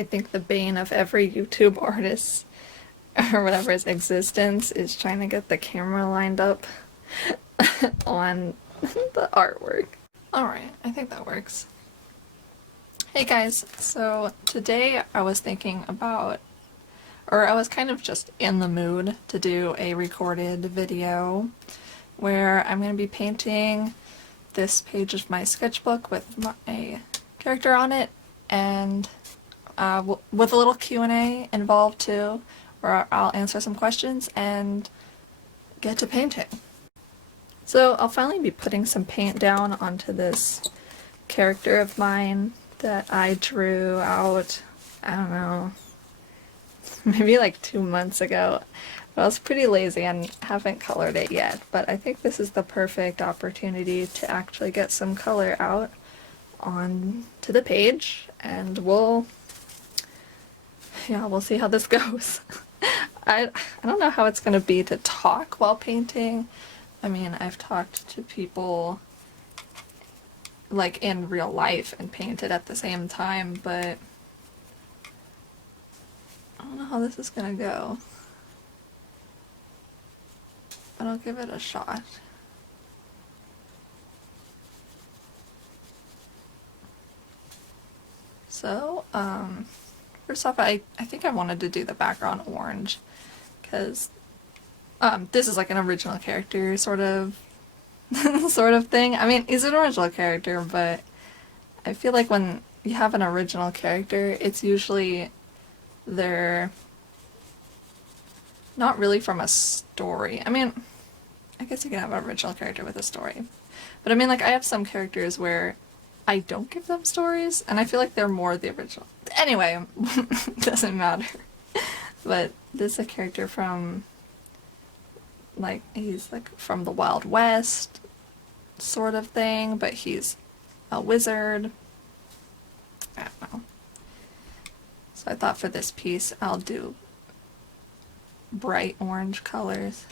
I think the bane of every YouTube artist or whatever's existence is trying to get the camera lined up on the artwork. Alright, I think that works. Hey guys, so today I was thinking about, or I was kind of just in the mood to do a recorded video where I'm going to be painting this page of my sketchbook with my character on it, and with a little Q&A involved too, where I'll answer some questions and get to painting. So I'll finally be putting some paint down onto this character of mine that I drew out, I don't know, maybe like 2 months ago. But I was pretty lazy and haven't colored it yet, but I think this is the perfect opportunity to actually get some color out onto the page, and we'll see how this goes. I don't know how it's gonna be to talk while painting. I mean, I've talked to people like in real life and painted at the same time, but I don't know how this is gonna go. But I'll give it a shot. So, first off, I think I wanted to do the background orange, because this is like an original character sort of thing. I mean, he's an original character, but I feel like when you have an original character, it's usually they're not really from a story. I mean, I guess you can have an original character with a story, but I mean, like, I have some characters where I don't give them stories, and I feel like they're more the original. Anyway, doesn't matter. But this is a character from, like, he's like from the Wild West sort of thing, but he's a wizard. I don't know. So I thought for this piece I'll do bright orange colors.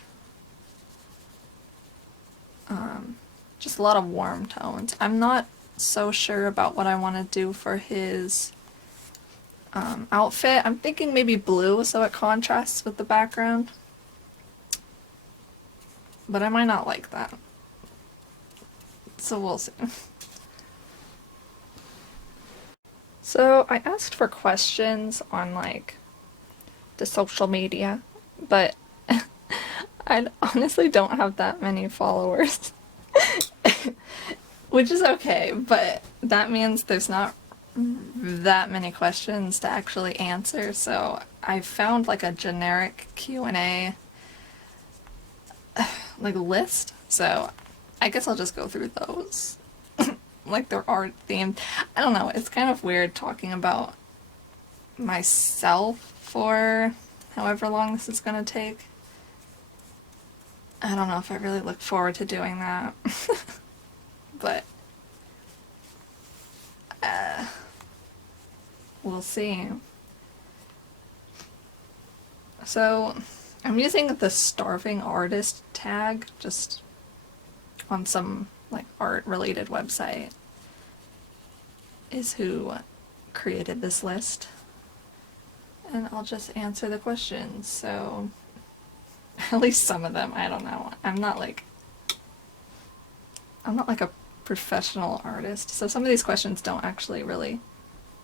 Just a lot of warm tones. I'm not so sure about what I want to do for his outfit. I'm thinking maybe blue so it contrasts with the background. But I might not like that. So we'll see. So I asked for questions on like the social media, but I honestly don't have that many followers. Which is okay, but that means there's not that many questions to actually answer, so I found like a generic Q&A like list, so I guess I'll just go through those. Like, they're art themed. I don't know, it's kind of weird talking about myself for however long this is gonna take. I don't know if I really look forward to doing that. But we'll see. So I'm using the starving artist tag just on some like art related website is who created this list, and I'll just answer the questions. So at least some of them, I don't know. I'm not like a professional artist, so some of these questions don't actually really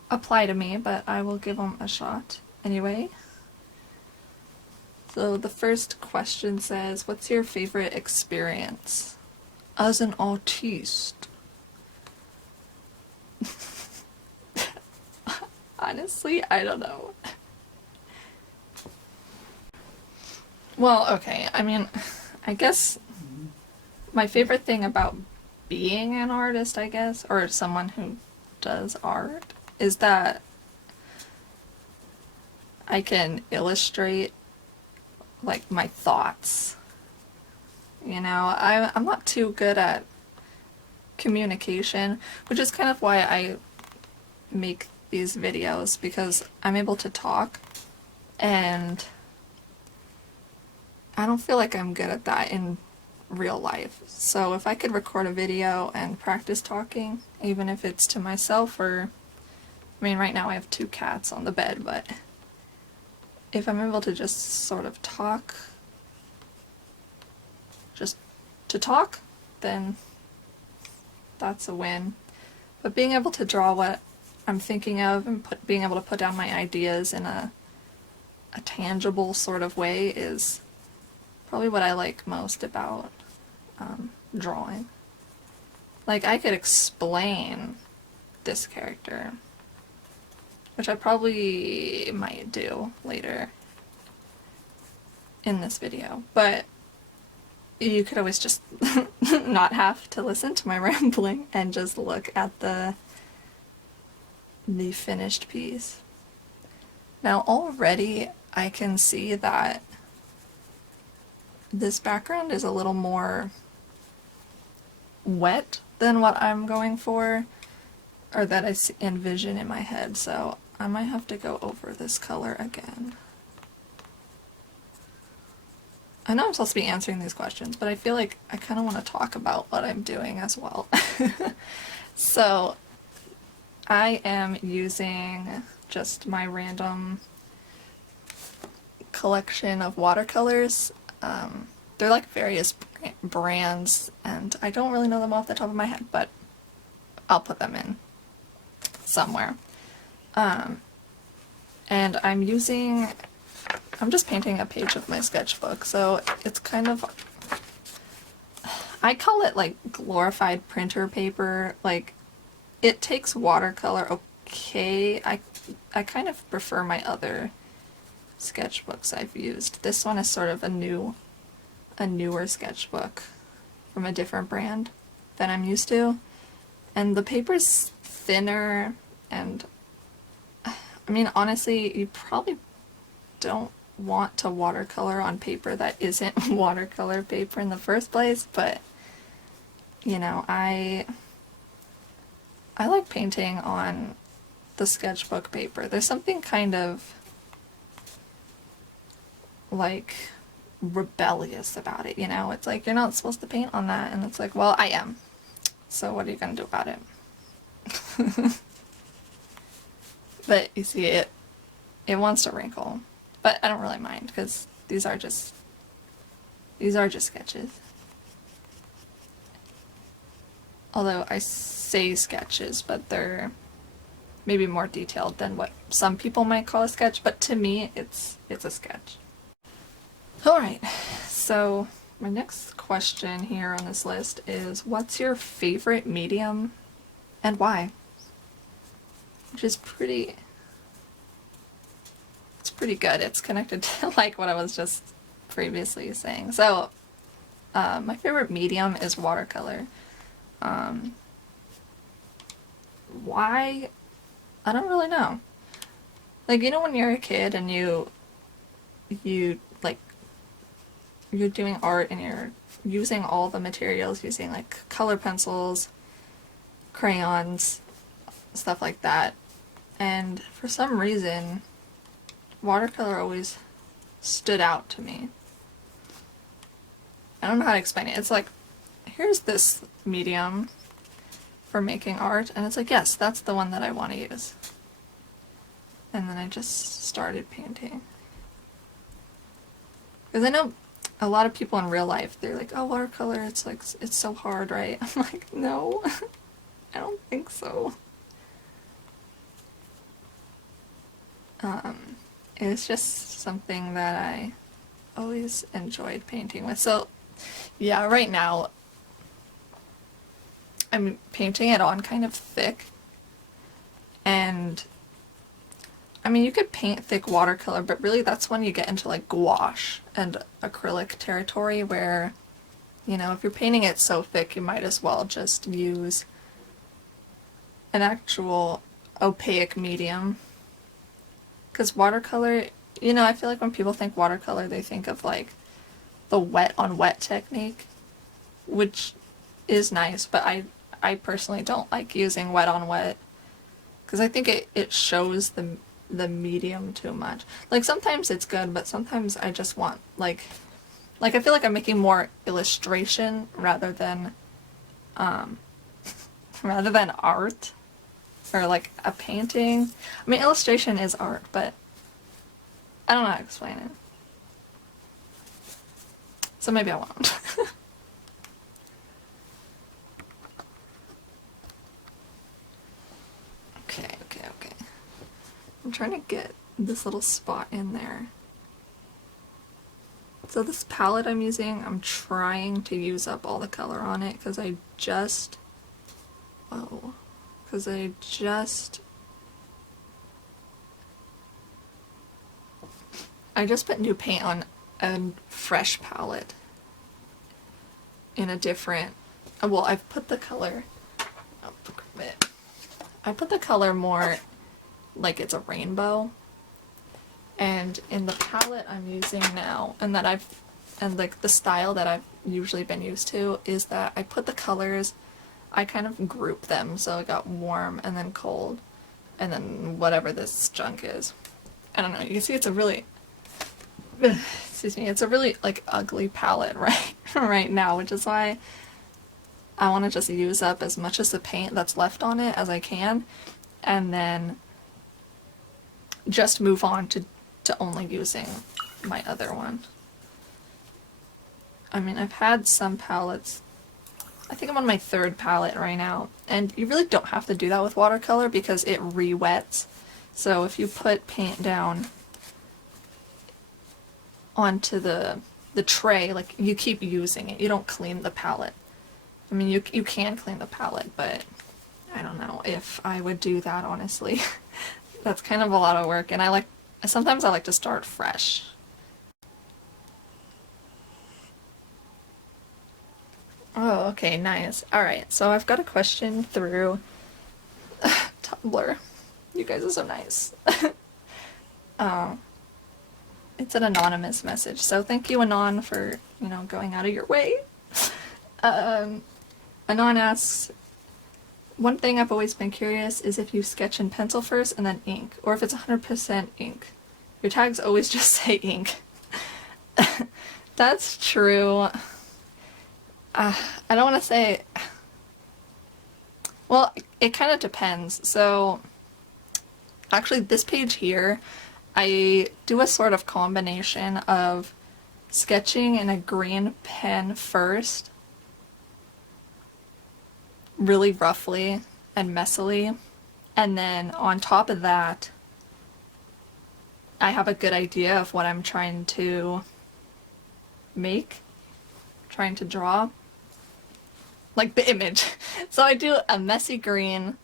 apply to me, but I will give them a shot anyway. So the first question says, what's your favorite experience as an artiste? Honestly, I don't know. Well, okay, I mean, I guess my favorite thing about being an artist, I guess, or someone who does art, is that I can illustrate like my thoughts. You know, I'm not too good at communication, which is kind of why I make these videos, because I'm able to talk, and I don't feel like I'm good at that in real life. So if I could record a video and practice talking, even if it's to myself or I mean, right now I have 2 cats on the bed, but if I'm able to just sort of talk, just to talk, then that's a win. But being able to draw what I'm thinking of and being able to put down my ideas in a tangible sort of way is probably what I like most about drawing. Like, I could explain this character, which I probably might do later in this video, but you could always just not have to listen to my rambling and just look at the finished piece. Now already I can see that this background is a little more wet than what I'm going for, or that I envision in my head, so I might have to go over this color again. I know I'm supposed to be answering these questions, but I feel like I kind of want to talk about what I'm doing as well. So I am using just my random collection of watercolors. They're like various brands, and I don't really know them off the top of my head, but I'll put them in somewhere. And I'm just painting a page of my sketchbook, so it's kind of, I call it like glorified printer paper. Like, it takes watercolor okay. I kind of prefer my other sketchbooks I've used. This one is sort of a newer sketchbook from a different brand than I'm used to, and the paper's thinner, and I mean, honestly, you probably don't want to watercolor on paper that isn't watercolor paper in the first place, but you know, I like painting on the sketchbook paper. There's something kind of like rebellious about it, you know? It's like, you're not supposed to paint on that, and it's like, well, I am. So what are you gonna do about it? But you see, it wants to wrinkle. But I don't really mind, because these are just sketches. Although I say sketches, but they're maybe more detailed than what some people might call a sketch, but to me, it's a sketch. Alright, so my next question here on this list is, what's your favorite medium and why? Which is pretty good. It's connected to like what I was just previously saying. So, my favorite medium is watercolor. Why? I don't really know. Like, you know when you're a kid and you like, you're doing art and you're using all the materials, using like color pencils, crayons, stuff like that, and for some reason watercolor always stood out to me. I don't know how to explain it. It's like, here's this medium for making art, and it's like, yes, that's the one that I want to use. And then I just started painting. Because I know a lot of people in real life, they're like, oh, watercolor, it's like, it's so hard, right? I'm like, no, I don't think so. It was just something that I always enjoyed painting with. So, yeah, right now, I'm painting it on kind of thick, and I mean, you could paint thick watercolor, but really that's when you get into like gouache and acrylic territory where, you know, if you're painting it so thick, you might as well just use an actual opaque medium. Because watercolor, you know, I feel like when people think watercolor, they think of like the wet on wet technique, which is nice, but I personally don't like using wet on wet, because I think it shows the medium too much. Like, sometimes it's good, but sometimes I just want like I feel like I'm making more illustration rather than art, or like a painting. I mean, illustration is art, but I don't know how to explain it. So maybe I won't. Okay. I'm trying to get this little spot in there. So this palette I'm using, I'm trying to use up all the color on it because I just put new paint on a fresh palette in a different, well, I've put the color, I put the color more like it's a rainbow, and in the palette I'm using now, and like the style that I've usually been used to is that I put the colors, I kind of group them, so it got warm and then cold, and then whatever this junk is. I don't know, you can see it's a really, excuse me, it's a really like ugly palette right now, which is why I want to just use up as much of the paint that's left on it as I can, and then just move on to only using my other one. I mean, I've had some palettes, I think I'm on my third palette right now, and you really don't have to do that with watercolor because it re-wets. So if you put paint down onto the tray, like you keep using it, you don't clean the palette. I mean, you can clean the palette, but I don't know if I would do that, honestly. That's kind of a lot of work, and sometimes I like to start fresh. Oh, okay, nice. Alright, so I've got a question through Tumblr. You guys are so nice. It's an anonymous message, so thank you, Anon, for, going out of your way. Anon asks, one thing I've always been curious is if you sketch in pencil first and then ink, or if it's 100% ink. Your tags always just say ink. That's true. I don't want to say... Well, it kind of depends. So, actually this page here, I do a sort of combination of sketching in a green pen first, really roughly and messily, and then on top of that I have a good idea of what I'm trying to draw, like the image. So I do a messy green,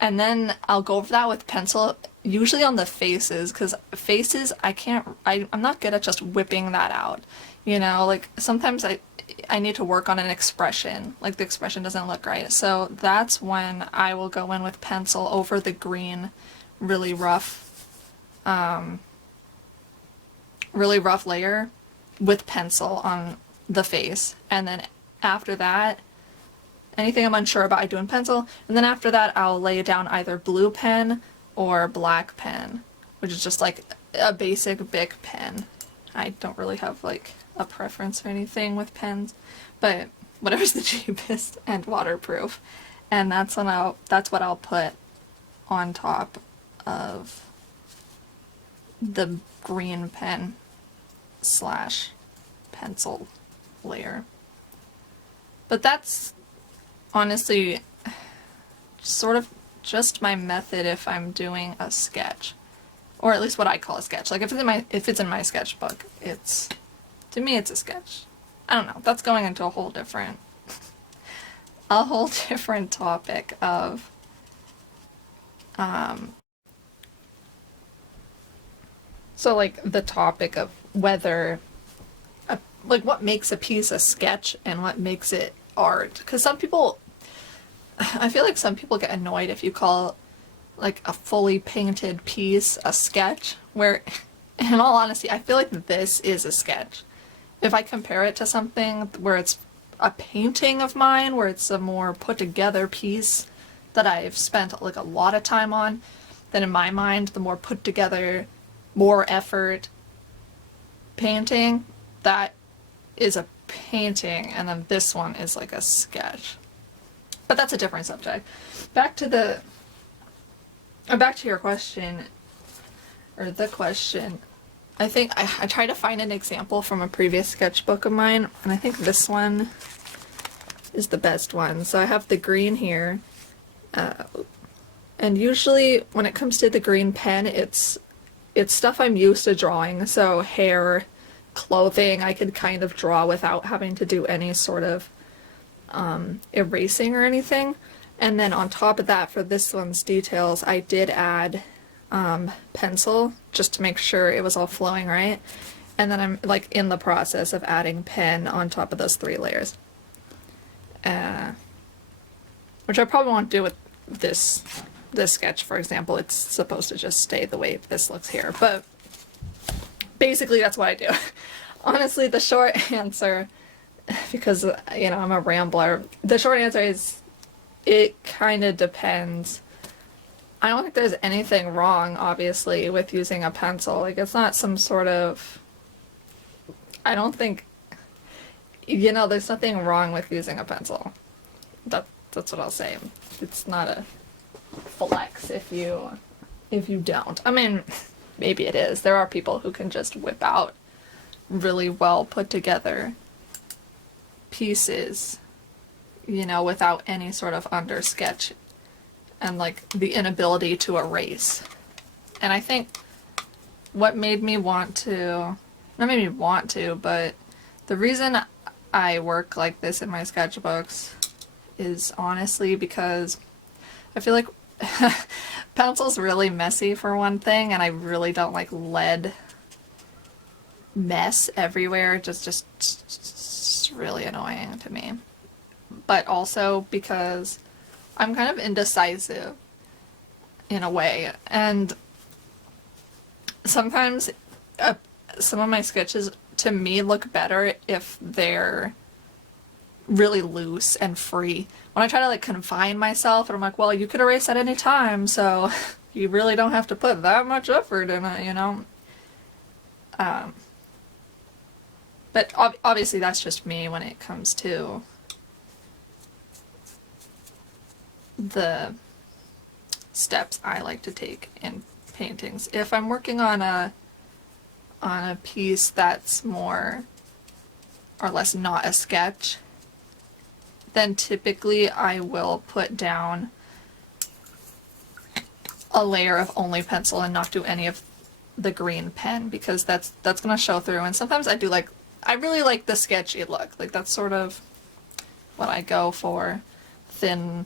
and then I'll go over that with pencil, usually on the faces, because faces I'm not good at just whipping that out, like sometimes I need to work on an expression, like the expression doesn't look right, so that's when I will go in with pencil over the green, really rough layer with pencil on the face, and then after that, anything I'm unsure about I do in pencil, and then after that I'll lay down either blue pen or black pen, which is just like a basic Bic pen. I don't really have like a preference or anything with pens, but whatever's the cheapest and waterproof, and that's what I'll put on top of the green pen / pencil layer. But that's honestly sort of just my method if I'm doing a sketch, or at least what I call a sketch. Like if it's in my sketchbook, to me it's a sketch. I don't know, that's going into a whole different topic of so like the topic of whether like what makes a piece a sketch and what makes it art, because I feel like some people get annoyed if you call like a fully painted piece a sketch, where in all honesty I feel like this is a sketch. If I compare it to something where it's a painting of mine, where it's a more put together piece that I've spent like a lot of time on, then in my mind the more put together, more effort painting, that is a painting, and then this one is like a sketch. But that's a different subject. Back to the back to your question, or the question. I think I tried to find an example from a previous sketchbook of mine, and I think this one is the best one. So I have the green here, and usually when it comes to the green pen, it's stuff I'm used to drawing, so hair, clothing, I could kind of draw without having to do any sort of erasing or anything. And then on top of that, for this one's details, I did add pencil just to make sure it was all flowing right. And then I'm like in the process of adding pen on top of those 3 layers. Which I probably won't do with this sketch, for example. It's supposed to just stay the way this looks here. But basically that's what I do. Honestly, the short answer, because, you know, I'm a rambler, the short answer is it kind of depends. I don't think there's anything wrong, obviously, with using a pencil. Like, it's not some sort of... I don't think... You know, there's nothing wrong with using a pencil. That's what I'll say. It's not a flex if you don't. I mean, maybe it is. There are people who can just whip out really well put together pieces, you know, without any sort of undersketch and like the inability to erase. And I think what made me want to, not made me want to, but the reason I work like this in my sketchbooks is honestly because I feel like pencil's really messy for one thing, and I really don't like lead mess everywhere. Just really annoying to me. But also because I'm kind of indecisive in a way, and sometimes some of my sketches to me look better if they're really loose and free. When I try to like confine myself and I'm like, well, you could erase at any time, so you really don't have to put that much effort in it, you know? But obviously that's just me when it comes to the steps I like to take in paintings. If I'm working on a piece that's more or less not a sketch, then typically I will put down a layer of only pencil and not do any of the green pen, because that's gonna show through. And sometimes I do like, I really like the sketchy look. Like that's sort of what I go for. Thin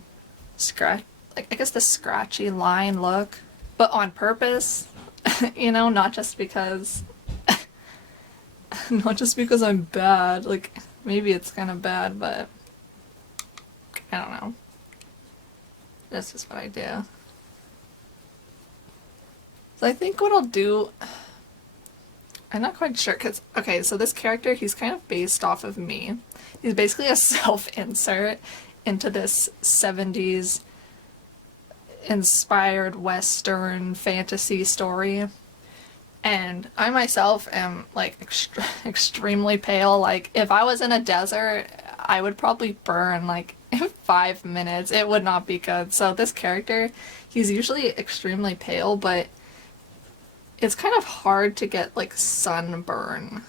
scratch, like I guess the scratchy line look, but on purpose, you know, not just because I'm bad. Like maybe it's kind of bad, but I don't know. That's just what I do. So I think what I'll do, I'm not quite sure, because, okay, so this character, he's kind of based off of me. He's basically a self-insert into this 70s inspired Western fantasy story. And I myself am, like, extremely pale. Like, if I was in a desert, I would probably burn, like, in 5 minutes. It would not be good. So this character, he's usually extremely pale, but it's kind of hard to get, like, sunburn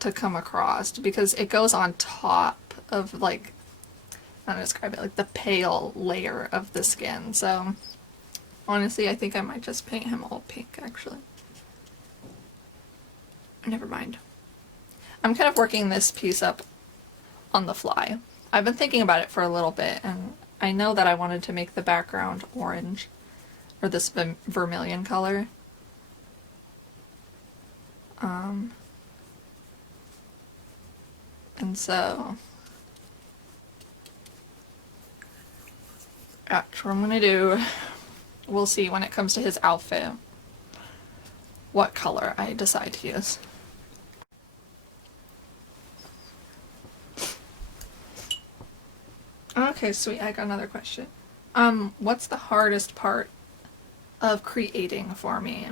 to come across, because it goes on top of, like, I don't know how to describe it, like the pale layer of the skin. So honestly, I think I might just paint him all pink, actually. Never mind. I'm kind of working this piece up on the fly. I've been thinking about it for a little bit, and I know that I wanted to make the background orange, or this vermilion color. And so that's what I'm gonna do. We'll see when it comes to his outfit what color I decide to use. Okay, sweet, I got another question. What's the hardest part of creating for me?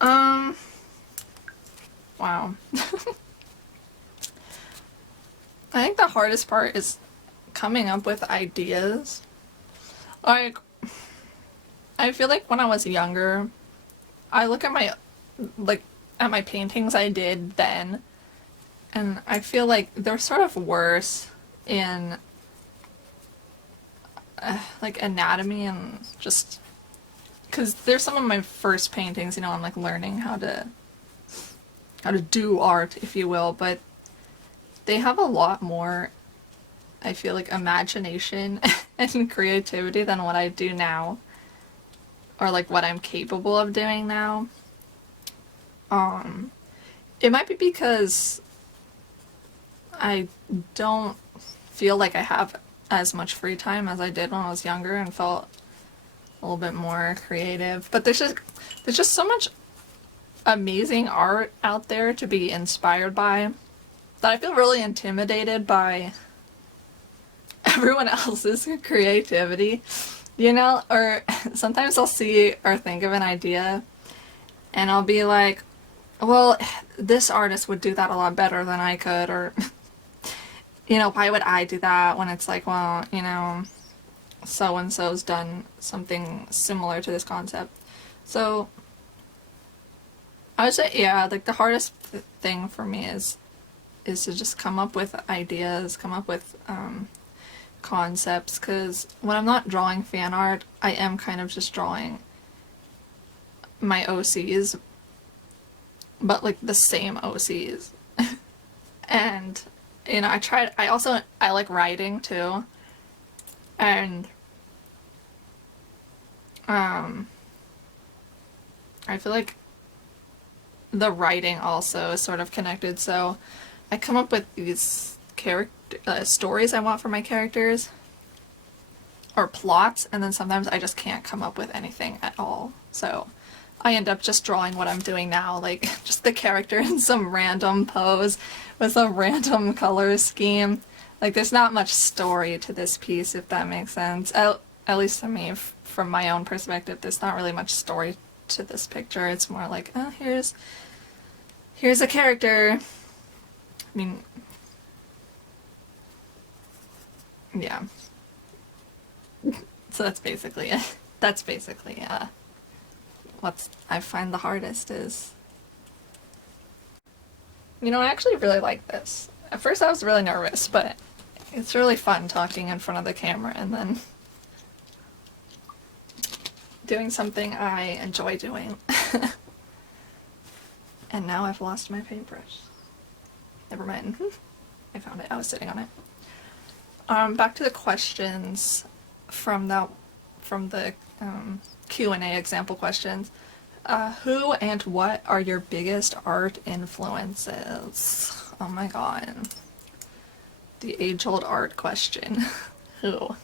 Wow. I think the hardest part is coming up with ideas. Like, I feel like when I was younger, I look at my paintings I did then, and I feel like they're sort of worse in like anatomy and just because they're some of my first paintings, you know, I'm like learning how to do art, if you will, but they have a lot more, I feel like, imagination and creativity than what I do now, or like what I'm capable of doing now. It might be because I don't feel like I have as much free time as I did when I was younger and felt a little bit more creative. But there's just so much amazing art out there to be inspired by that I feel really intimidated by everyone else's creativity, you know? Or sometimes I'll see or think of an idea and I'll be like, well, this artist would do that a lot better than I could, or you know, why would I do that when it's like, well, you know, so and so's done something similar to this concept. So I would say, yeah, like the hardest thing for me is to just come up with ideas, come up with concepts, because when I'm not drawing fan art, I am kind of just drawing my OCs, but like the same OCs. And you know, I like writing too, and I feel like the writing also is sort of connected, so I come up with these stories I want for my characters, or plots, and then sometimes I just can't come up with anything at all, so I end up just drawing what I'm doing now, like just the character in some random pose with a random color scheme. Like there's not much story to this piece, if that makes sense. At least to me, from my own perspective, there's not really much story to this picture. It's more like, oh, here's a character. I mean, yeah. So that's basically it. That's basically what I find the hardest is. You know, I actually really like this. At first I was really nervous, but it's really fun talking in front of the camera and then doing something I enjoy doing. And now I've lost my paintbrush. Never mind. I found it. I was sitting on it. Back to the questions from the Q&A example questions. Who and what are your biggest art influences? Oh my god. The age-old art question. Who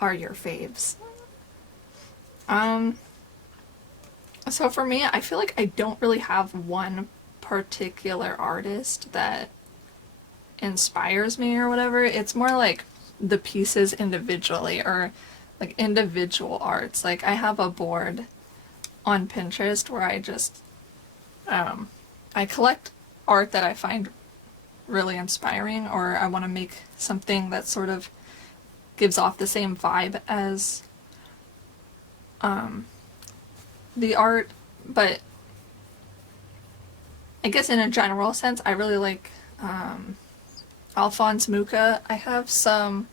are your faves? So for me, I feel like I don't really have one particular artist that inspires me or whatever. It's more like the pieces individually, or like individual arts. Like I have a board on Pinterest where I just I collect art that I find really inspiring, or I want to make something that sort of gives off the same vibe as the art, but I guess in a general sense I really like Alphonse Mucha. I have some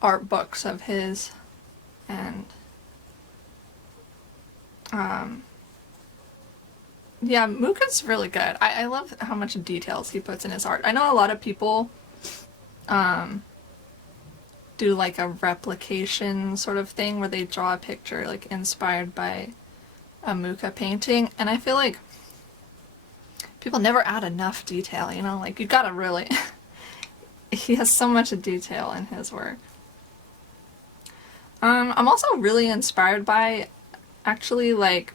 art books of his, and yeah, Mucha's really good. I love how much details he puts in his art. I know a lot of people do like a replication sort of thing where they draw a picture like inspired by a Mucha painting, and I feel like people never add enough detail, you know, like you gotta really he has so much detail in his work. I'm also really inspired by actually like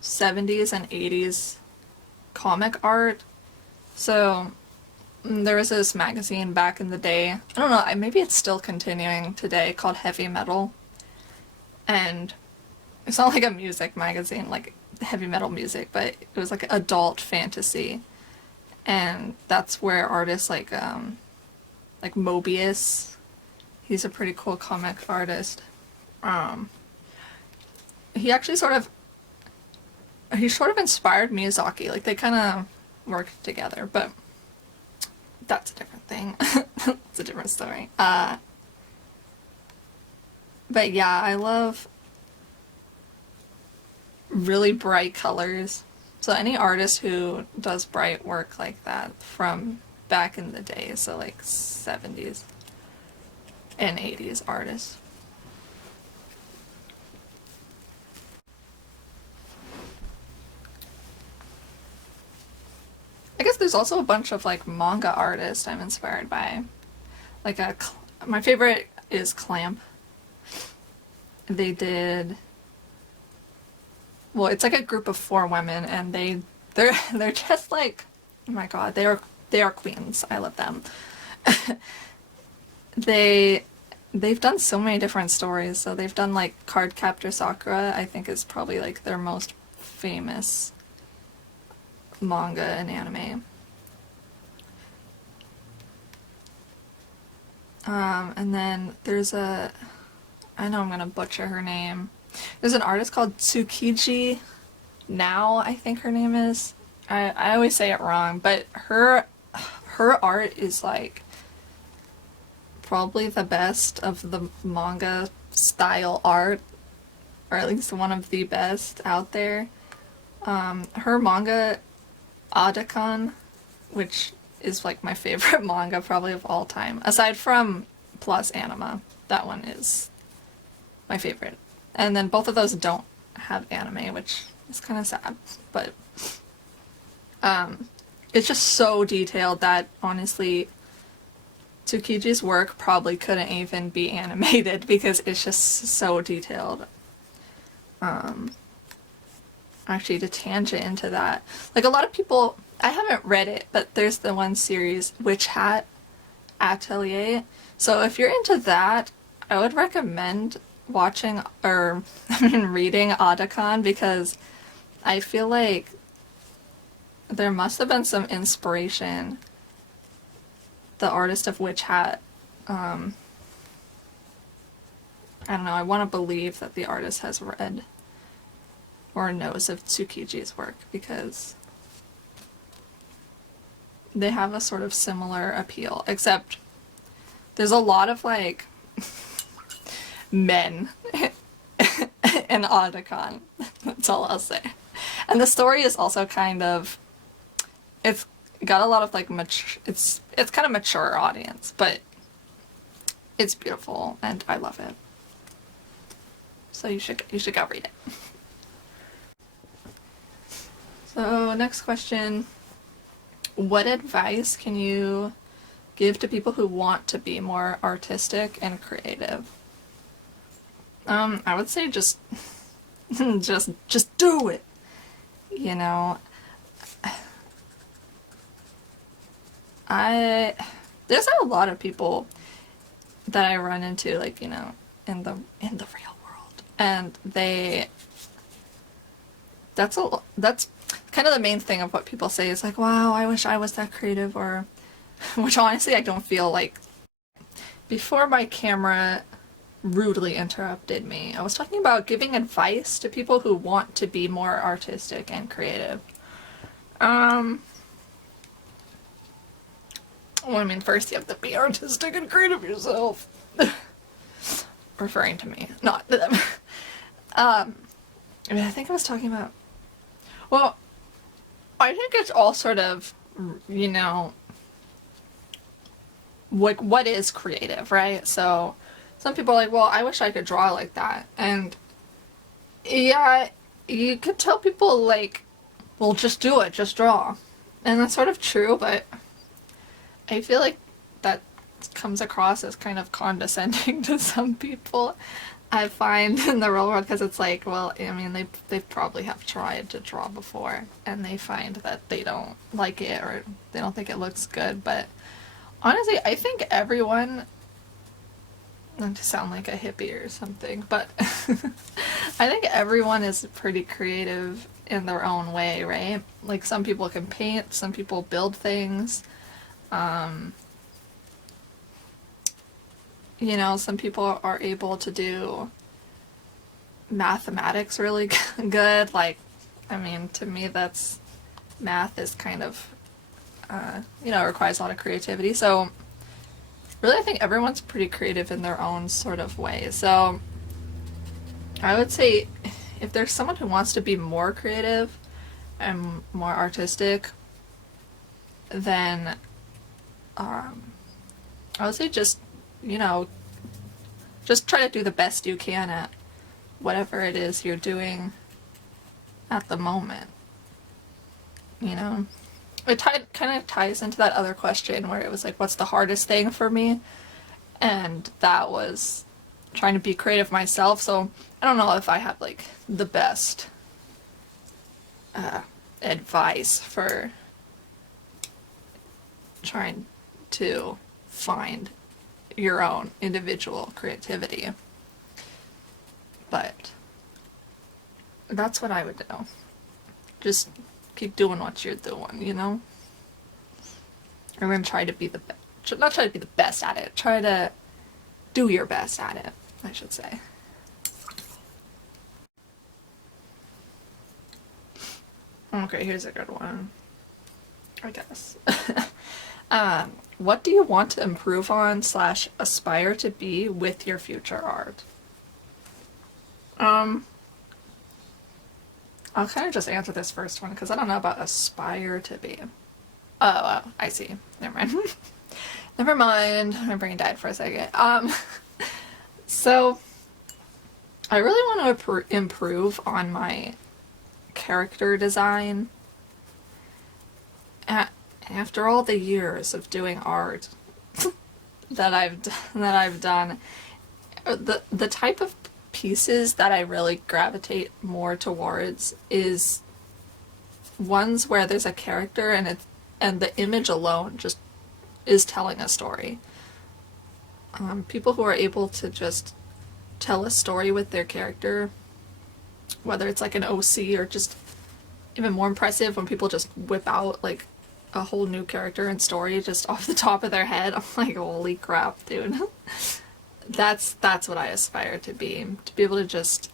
70s and 80s comic art. So there was this magazine back in the day, I don't know, maybe it's still continuing today, called Heavy Metal, and it's not like a music magazine like heavy metal music, but it was like adult fantasy, and that's where artists like Mobius He's a pretty cool comic artist. He actually sort of inspired Miyazaki. Like, they kind of worked together, but that's a different thing. It's a different story. But yeah, I love really bright colors. So any artist who does bright work like that from back in the day, so like 70s and 80s artists. I guess there's also a bunch of like manga artists I'm inspired by. Like my favorite is Clamp. They did, well, it's like a group of 4 women, and they're just like, oh my god, they are queens. I love them. They've done so many different stories. So they've done like Cardcaptor Sakura, I think is probably like their most famous manga and anime. And then there's I know I'm gonna butcher her name. There's an artist called Tsukiji Now, I think her name is. I always say it wrong, but her art is like probably the best of the manga style art, or at least one of the best out there. Her manga Otakon, which is like my favorite manga probably of all time, aside from Plus Anima. That one is my favorite. And then both of those don't have anime, which is kind of sad, but it's just so detailed that honestly Tsukiji's work probably couldn't even be animated because it's just so detailed. Actually, to tangent into that, like a lot of people, I haven't read it, but there's the one series, Witch Hat Atelier. So if you're into that, I would recommend watching or reading Otakon, because I feel like there must have been some inspiration. The artist of Witch Hat, I don't know, I want to believe that the artist has read or knows of Tsukiji's work, because they have a sort of similar appeal, except there's a lot of like men in Otakon. That's all I'll say. And the story is also kind of, it's got a lot of like it's kind of mature audience, but it's beautiful and I love it. So you should go read it. So next question, what advice can you give to people who want to be more artistic and creative? I would say just do it. You know, there's a lot of people that I run into, like, you know, in the real world, and that's kind of the main thing of what people say is like, wow, I wish I was that creative, or which honestly I don't feel like. Before my camera rudely interrupted me, I was talking about giving advice to people who want to be more artistic and creative. Well, I mean, first you have to be artistic and creative yourself. Referring to me, not them. I mean, I think I was talking about, well, I think it's all sort of, you know, like, what is creative, right? So some people are like, well, I wish I could draw like that. And yeah, you could tell people like, well, just do it, just draw. And that's sort of true, but I feel like that comes across as kind of condescending to some people, I find, in the real world, because it's like, well, I mean, they probably have tried to draw before, and they find that they don't like it, or they don't think it looks good. But honestly, I think everyone, not to sound like a hippie or something, but I think everyone is pretty creative in their own way, right? Like, some people can paint, some people build things, you know, some people are able to do mathematics really good. Like, I mean, to me, that's, math is kind of, you know, requires a lot of creativity. So, really, I think everyone's pretty creative in their own sort of way. So, I would say if there's someone who wants to be more creative and more artistic, then I would say just, you know, just try to do the best you can at whatever it is you're doing at the moment. You know? It kind of ties into that other question where it was like, what's the hardest thing for me? And that was trying to be creative myself. So I don't know if I have like the best advice for trying to find your own individual creativity. But that's what I would do. Just keep doing what you're doing, you know? And then try to be the best. Not try to be the best at it. Try to do your best at it, I should say. Okay, here's a good one, I guess. What do you want to improve on / aspire to be with your future art? I'll kind of just answer this first one because I don't know about aspire to be. Oh, I see. Never mind. Never mind. My brain died for a second. So I really want to improve on my character design. After all the years of doing art that I've done, the type of pieces that I really gravitate more towards is ones where there's a character and the image alone just is telling a story. People who are able to just tell a story with their character, whether it's like an OC or just even more impressive when people just whip out like a whole new character and story just off the top of their head. I'm like, holy crap, dude. That's what I aspire to be able to just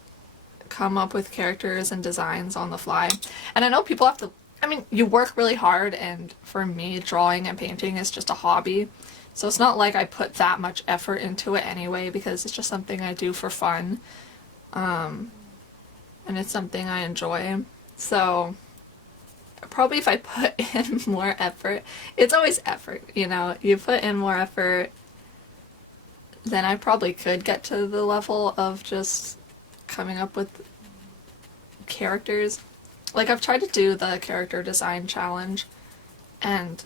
come up with characters and designs on the fly. And I know people have to, I mean, you work really hard, and for me, drawing and painting is just a hobby. So it's not like I put that much effort into it anyway, because it's just something I do for fun. And it's something I enjoy. So probably if I put in more effort, it's always effort, you know, you put in more effort, then I probably could get to the level of just coming up with characters. Like, I've tried to do the character design challenge, and,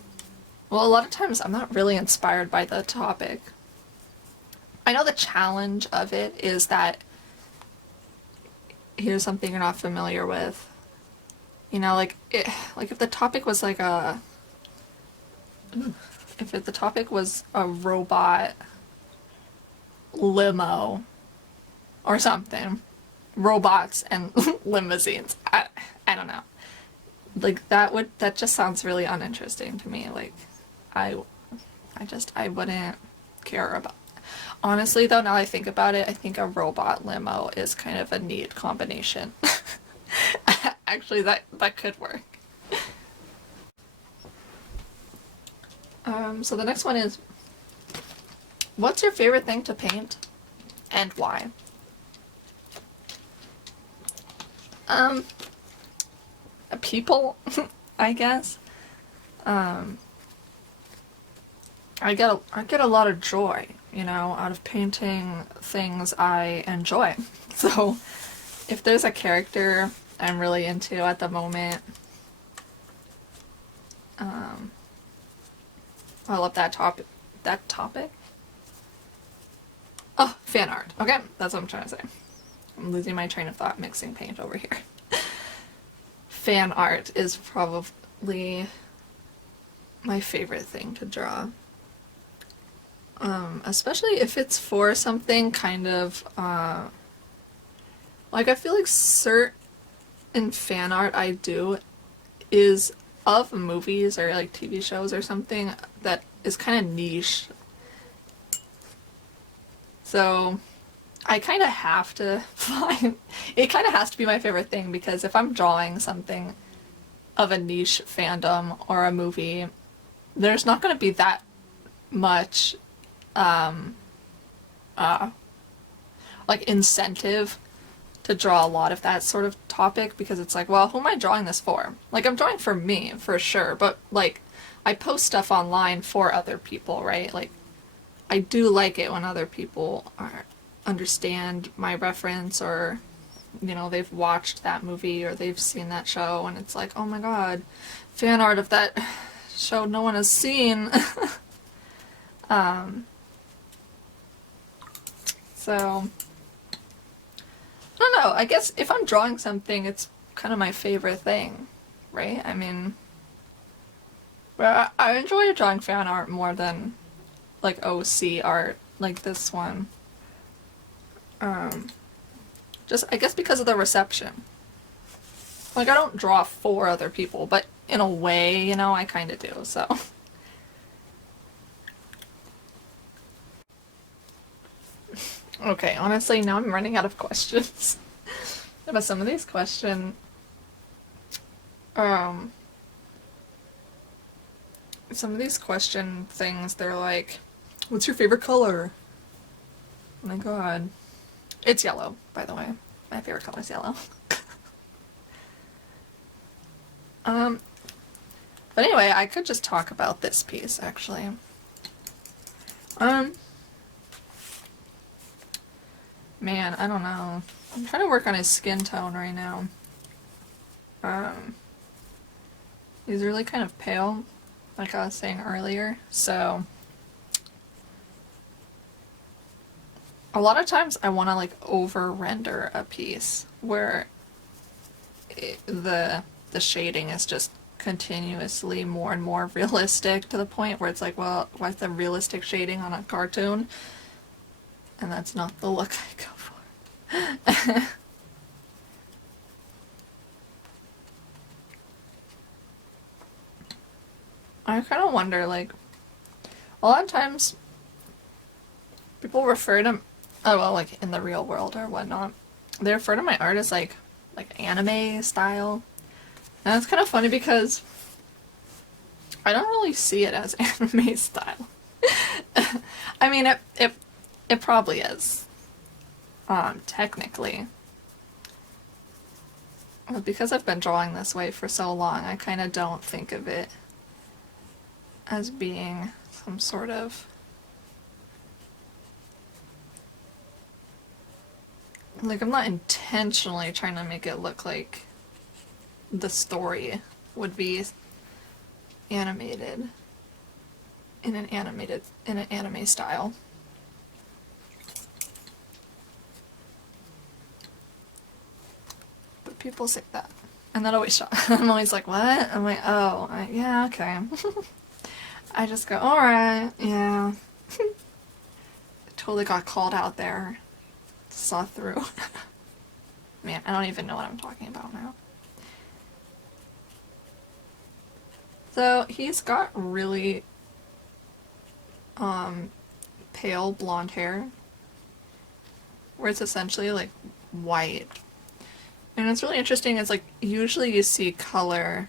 well, a lot of times I'm not really inspired by the topic. I know the challenge of it is that here's something you're not familiar with. You know, like if the topic was like if the topic was a robot limo or something, robots and limousines, I don't know. Like, that just sounds really uninteresting to me. Like, I wouldn't care about. Honestly, though, now I think about it, I think a robot limo is kind of a neat combination. Actually, that could work. So the next one is, what's your favorite thing to paint and why? People, I guess. I get a lot of joy, you know, out of painting things I enjoy. So if there's a character I'm really into at the moment, I love that topic. Oh, fan art. Okay, that's what I'm trying to say. I'm losing my train of thought mixing paint over here. Fan art is probably my favorite thing to draw. Especially if it's for something kind of, like, I feel like certain fan art I do is of movies or like TV shows or something that is kind of niche. So I kind of have to find, it kind of has to be my favorite thing, because if I'm drawing something of a niche fandom or a movie, there's not going to be that much like incentive to draw a lot of that sort of topic, because it's like, well, who am I drawing this for? Like, I'm drawing for me, for sure, but like, I post stuff online for other people, right? Like, I do like it when other people understand my reference, or, you know, they've watched that movie or they've seen that show, and it's like, oh my god, fan art of that show no one has seen. So, I don't know, I guess if I'm drawing something, it's kind of my favorite thing, right? I mean, I enjoy drawing fan art more than, like, OC art, like this one. Just, I guess because of the reception. Like, I don't draw for other people, but in a way, you know, I kind of do, so. Okay, honestly, now I'm running out of questions. But some of these some of these question things, they're like, what's your favorite color? Oh my god. It's yellow, by the way. My favorite color is yellow. But anyway, I could just talk about this piece, actually. Man, I don't know. I'm trying to work on his skin tone right now. He's really kind of pale, like I was saying earlier, so a lot of times I want to like over render a piece where the shading is just continuously more and more realistic, to the point where it's like, well, why's the realistic shading on a cartoon? And that's not the look I go for. I kind of wonder, like, a lot of times people refer to, oh well, like in the real world or whatnot, they refer to my art as like anime style. And it's kind of funny because I don't really see it as anime style. I mean, it probably is, technically. But because I've been drawing this way for so long, I kind of don't think of it as being some sort of like, I'm not intentionally trying to make it look like the story would be animated in an anime style. But people say that, and that always shocks. I'm always like, what? I'm like, oh, yeah, okay. I just go, alright, yeah. Totally got called out there. Saw through. Man, I don't even know what I'm talking about now. So he's got really pale blonde hair, where it's essentially like white. And it's really interesting, it's like usually you see colored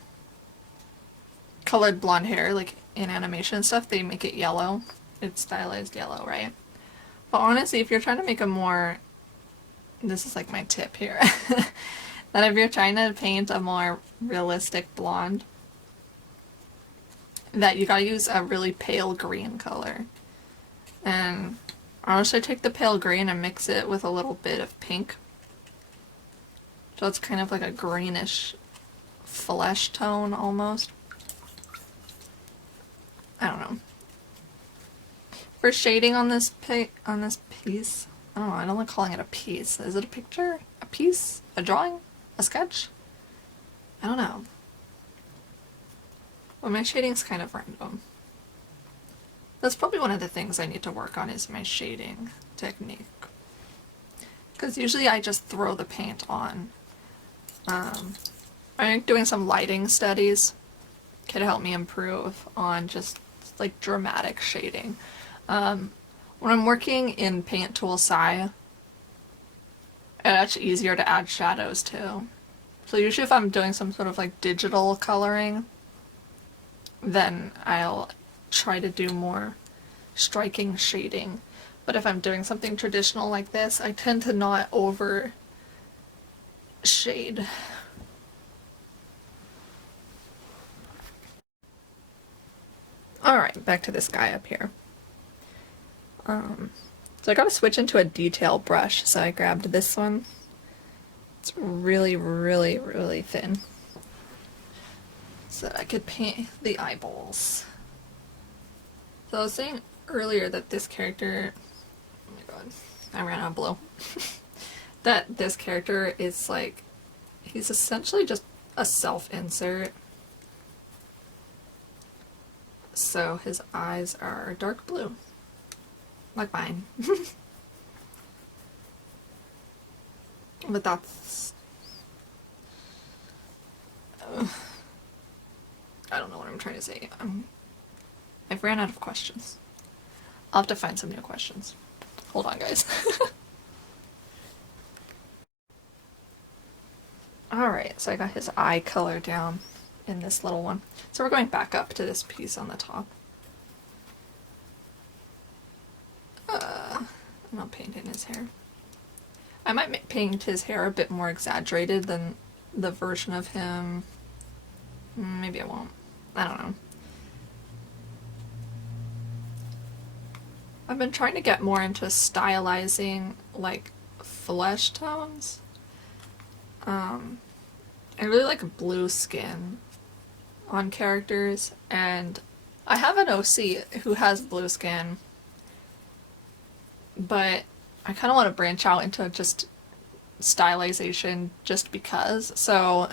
blonde hair, like in animation and stuff, they make it yellow. It's stylized yellow, right? But honestly, if you're trying to make a more, this is like my tip here, that if you're trying to paint a more realistic blonde, that you gotta use a really pale green color. And honestly, take the pale green and mix it with a little bit of pink. So it's kind of like a greenish flesh tone almost. I don't know. For shading on this piece, I don't know, I don't like calling it a piece. Is it a picture? A piece? A drawing? A sketch? I don't know. Well, my shading's kind of random. That's probably one of the things I need to work on, is my shading technique. Because usually I just throw the paint on. I'm doing some lighting studies could help me improve on just like dramatic shading. When I'm working in Paint Tool Sai, it's easier to add shadows too. So usually if I'm doing some sort of like digital coloring, then I'll try to do more striking shading. But if I'm doing something traditional like this, I tend to not over shade. Alright, back to this guy up here. So I gotta switch into a detail brush, so I grabbed this one. It's really, really, really thin, so that I could paint the eyeballs. So I was saying earlier that this character, oh my god, I ran out of blue, that this character is like, he's essentially just a self-insert. So his eyes are dark blue. Like mine. But that's... I don't know what I'm trying to say. I've ran out of questions. I'll have to find some new questions. Hold on, guys. Alright, so I got his eye color down in this little one. So we're going back up to this piece on the top. I'm not painting his hair. I might paint his hair a bit more exaggerated than the version of him. Maybe I won't. I don't know. I've been trying to get more into stylizing like flesh tones. I really like blue skin on characters, and I have an OC who has blue skin, but I kind of want to branch out into just stylization just because. So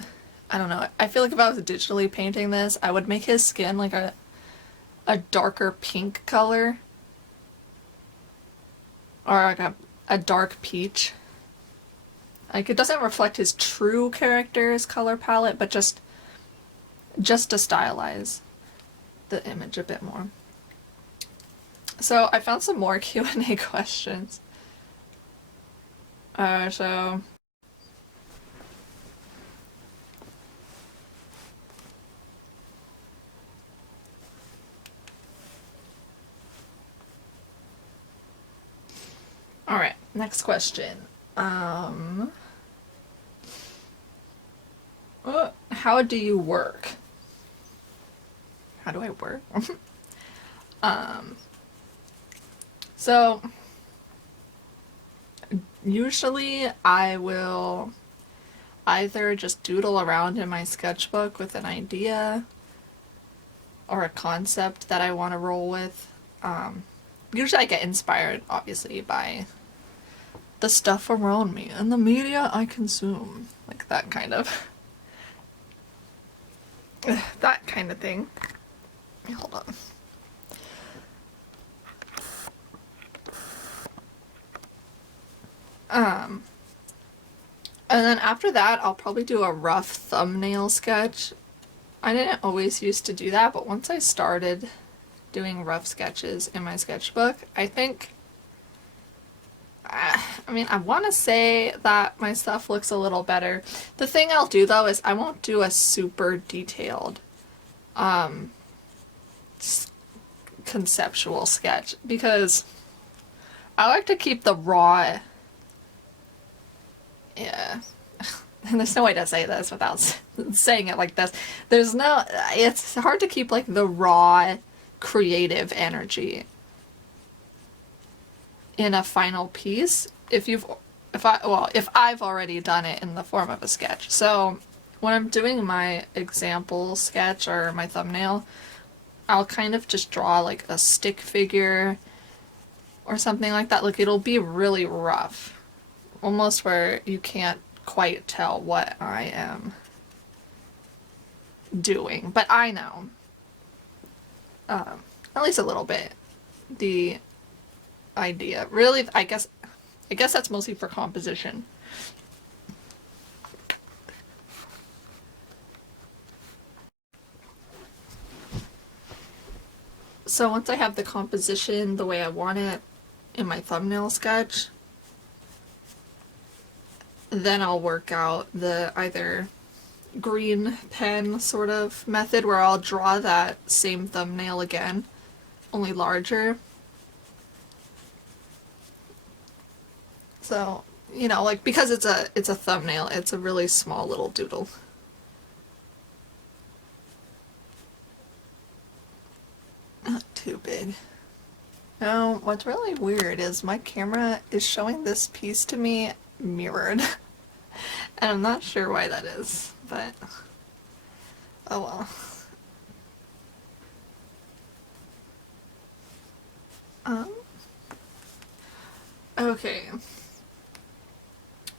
I don't know, I feel like if I was digitally painting this, I would make his skin like a darker pink color, or like a dark peach. Like, it doesn't reflect his true character's color palette, but just to stylize the image a bit more. So I found some more Q&A questions. So alright, next question. How do you work? How do I work? So usually I will either just doodle around in my sketchbook with an idea or a concept that I want to roll with. Usually I get inspired, obviously, by the stuff around me and the media I consume. Like that kind of thing. Hold on. And then after that, I'll probably do a rough thumbnail sketch. I didn't always used to do that, but once I started doing rough sketches in my sketchbook, I think, I mean, I want to say that my stuff looks a little better. The thing I'll do, though, is I won't do a super detailed conceptual sketch, because I like to keep the raw... Yeah. There's no way to say this without saying it like this. There's no... It's hard to keep, like, the raw creative energy in a final piece if I've already done it in the form of a sketch. So when I'm doing my example sketch or my thumbnail, I'll kind of just draw like a stick figure or something like that. Like, it'll be really rough, almost where you can't quite tell what I am doing, but I know, at least a little bit, the idea. Really, I guess that's mostly for composition. So once I have the composition the way I want it, in my thumbnail sketch, then I'll work out the either green pen sort of method where I'll draw that same thumbnail again, only larger. So, you know, like, because it's a thumbnail, it's a really small little doodle. Not too big. Now, what's really weird is my camera is showing this piece to me mirrored. And I'm not sure why that is, but oh well. Okay.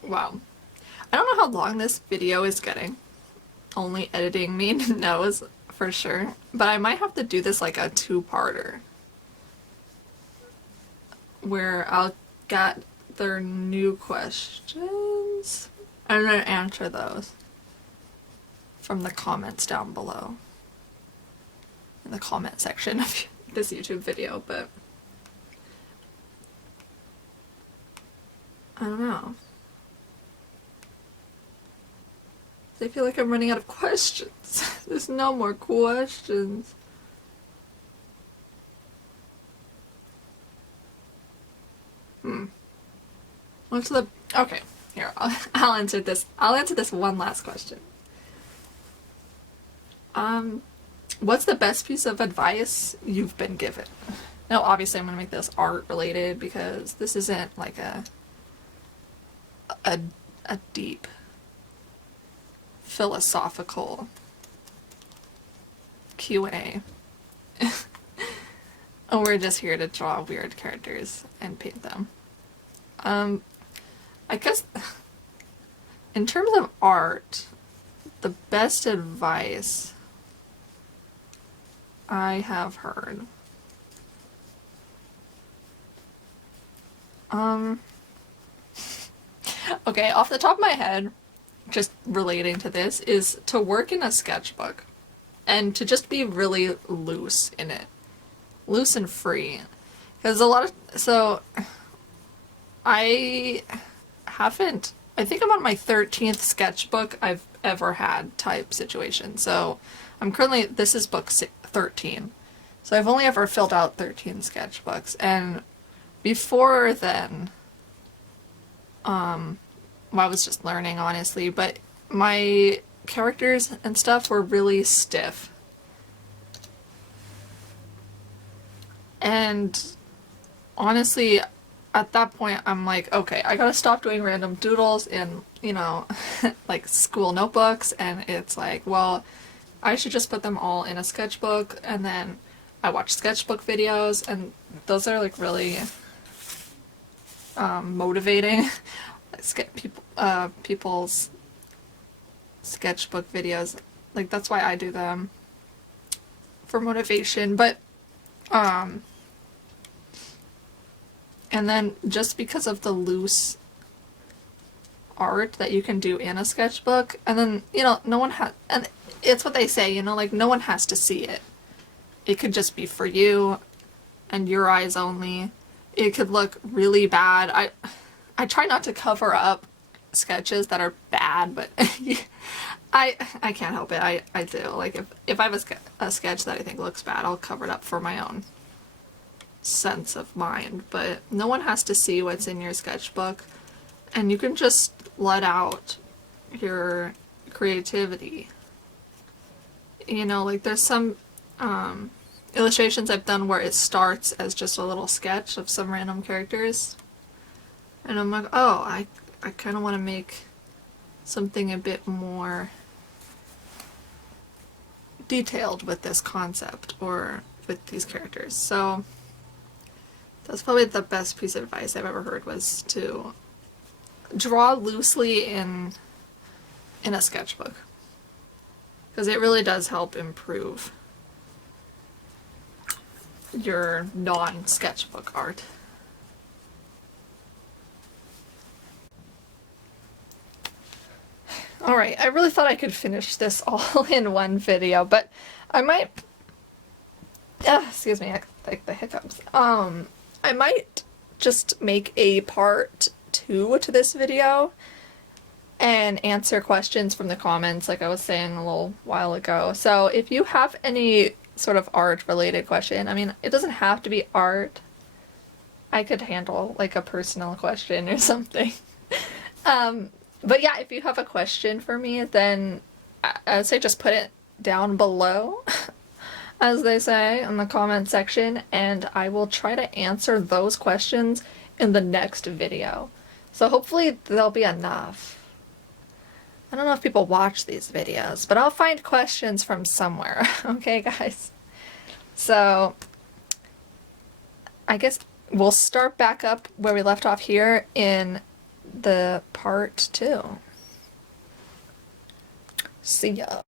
Wow. I don't know how long this video is getting. Only editing me knows for sure. But I might have to do this like a two-parter, where I'll get their new questions and then answer those from the comments down below in the comment section of this YouTube video, but I don't know. I feel like I'm running out of questions. There's no more questions. What's the... Okay, here, I'll answer this. I'll answer this one last question. What's the best piece of advice you've been given? Now, obviously, I'm gonna make this art related because this isn't like a deep philosophical Q&A. We're just here to draw weird characters and paint them. I guess in terms of art, the best advice I have heard, okay, off the top of my head, just relating to this, is to work in a sketchbook and to just be really loose in it. Loose and free. Because a lot of... So, I think I'm on my 13th sketchbook I've ever had type situation. So, I'm currently... This is book 13. So, I've only ever filled out 13 sketchbooks. And before then... well, I was just learning, honestly, but my characters and stuff were really stiff. And honestly, at that point, I'm like, okay, I gotta stop doing random doodles in, you know, like school notebooks, and it's like, well, I should just put them all in a sketchbook, and then I watch sketchbook videos, and those are like really motivating. People's sketchbook videos, like, that's why I do them, for motivation. But and then just because of the loose art that you can do in a sketchbook, and then, you know, no one has, and it's what they say, you know, like, no one has to see it. It could just be for you and your eyes only. It could look really bad. I try not to cover up sketches that are bad, but I can't help it. I do. Like, if I have a sketch that I think looks bad, I'll cover it up for my own sense of mind. But no one has to see what's in your sketchbook, and you can just let out your creativity. You know, like, there's some illustrations I've done where it starts as just a little sketch of some random characters. And I'm like, oh, I kind of want to make something a bit more detailed with this concept or with these characters. So that's probably the best piece of advice I've ever heard, was to draw loosely in a sketchbook. Because it really does help improve your non-sketchbook art. Alright, I really thought I could finish this all in one video, but I might... excuse me, like the hiccups. I might just make a part 2 to this video and answer questions from the comments like I was saying a little while ago. So if you have any sort of art related question, I mean, it doesn't have to be art. I could handle like a personal question or something. But yeah, if you have a question for me, then I would say just put it down below, as they say, in the comment section, and I will try to answer those questions in the next video. So hopefully there'll be enough. I don't know if people watch these videos, but I'll find questions from somewhere. Okay, guys? So I guess we'll start back up where we left off here in the part 2. See ya.